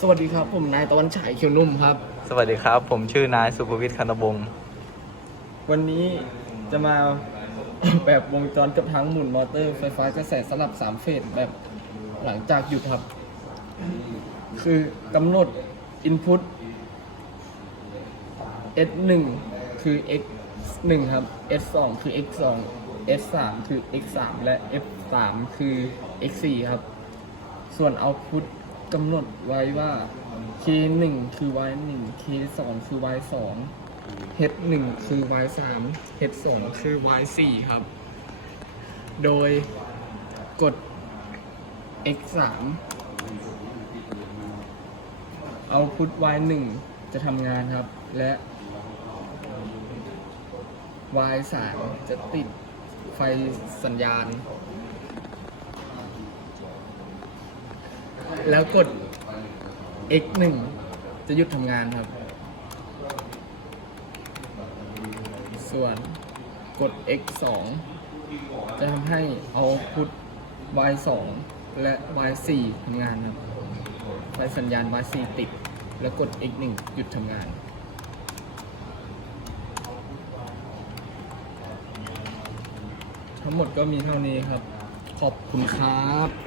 สวัสดีครับ ผมนายตะวันฉายเขียวนุ่มครับ สวัสดีครับ ผมชื่อนายสุภวิทย์คันธบงศ์วันนี้จะมา แบบวงจรกับทั้งหมุนมอเตอร์ไฟฟ้ากระแสสลับ 3 เฟสแบบหลังจากหยุดครับ คือกำหนด Input S1 คือ X1 ครับ S2 คือ X2 S3 คือ X3 และ F3 คือ X4 ครับ ส่วน Output กำหนดไว้ว่า K1 คือ Y1 K2 คือ Y2 H1 คือ Y3 H2 คือ Y4 ครับ โดยกด X3 เอาพุท Y1 จะทำงานครับ และ Y3 จะติดไฟสัญญาณ แล้วกด X1 จะหยุดทำงานครับ ส่วนกด X2 จะทำให้เอาพุท Y2 และ Y4 ทำงานครับไฟสัญญาณ Y4 ติด แล้วกด X1 หยุดทำงานทั้งหมดก็มีเท่านี้ครับ ขอบคุณครับ